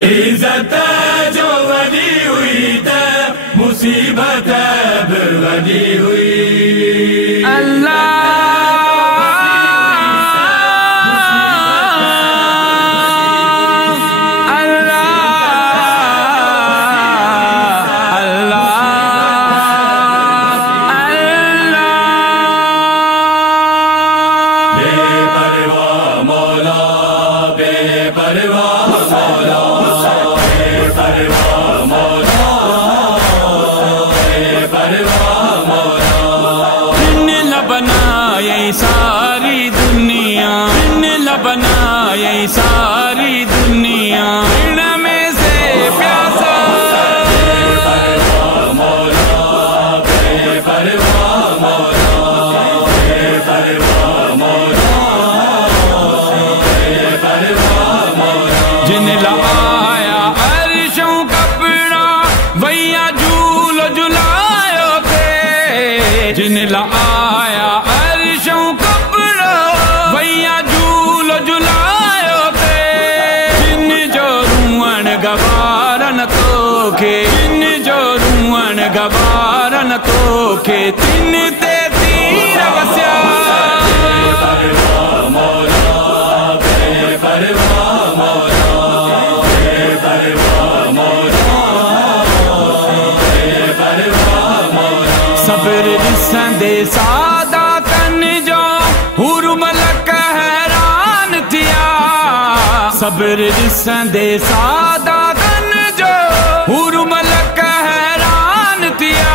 इज्जत जो वली हुई ते मुसीबत वली हुई। अल्लाह सारी दुनिया बनाई सारी दुनिया में से प्यासा जिन लाया अर्शों कपड़ा भैया झूल झुलायो थे। जिन लाया अर्शों कपड़ा भैया झूल झुलायो थे। जिन जो रुअण गवारन तोखे जिन जो रुअण गवारन तोखे तिन ते तीर वस्या। सब्र ॾिसंदे सादा तन जो हुरमलक हैरान थिया। सब्र ॾिसंदे सादा तन जो हुरमलक हैरान थिया।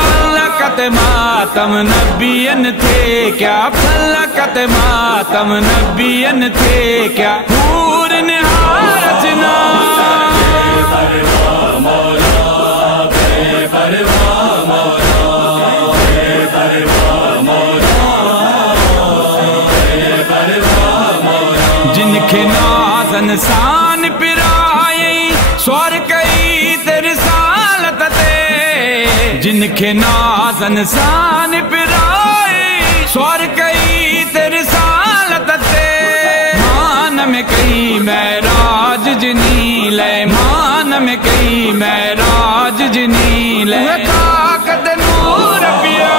फलकत मातम नबियन थे क्या फलकत मातम नबियन थे क्या हूर निहार रचना। जिनखे नाज़न शान पिराई स्वर कई तेरी सालत ते। जिनखे नाज़न शान पिराई स्वर कई तेरी सालत ते। मान में कई महराज जनील मान में कई महराज जनील ताकत नूर पिया।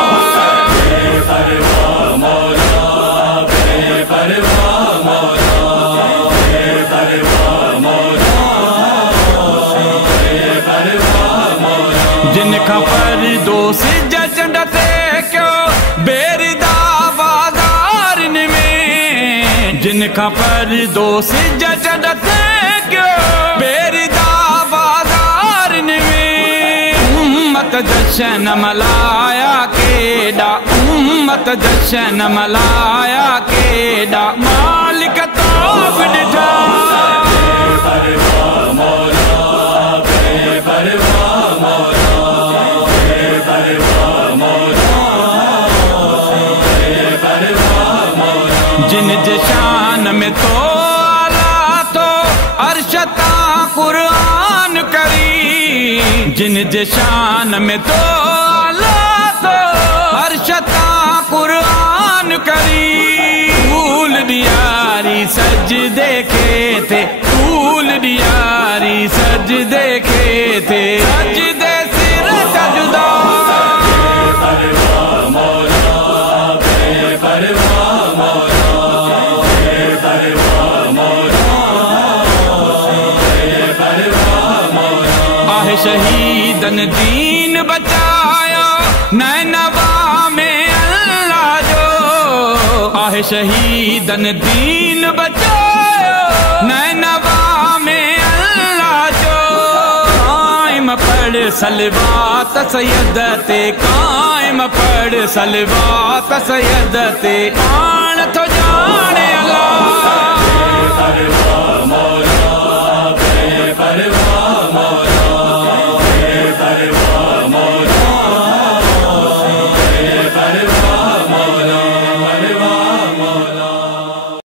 जिनका पर्दो से जचंडते क्यों बेरदा बाजार में। जिनका पर्दो से जचंडते क्यों बेरदा बाजार में। उम्मत जशन मलाया केडा उम्मत जशन मलाया केडा मालिक तो बिठा। जिन जशान में तो आला तो अरशता कुरान करी। जिन जशान में तो आला तो अरशता कुरान करी। फूल दियारी सज देखे थे फूल दियारी सज देखे थे। सज दे सिर सजदा शहीदन दीन बचाया नैनवा में अल्लाह जो। आहे शहीदन दीन बचाया नैनवा में अल्लाह जो। कायम पढ़ सलवात सैयदते कायम पढ़ सलवात सैयदते आन तो जाने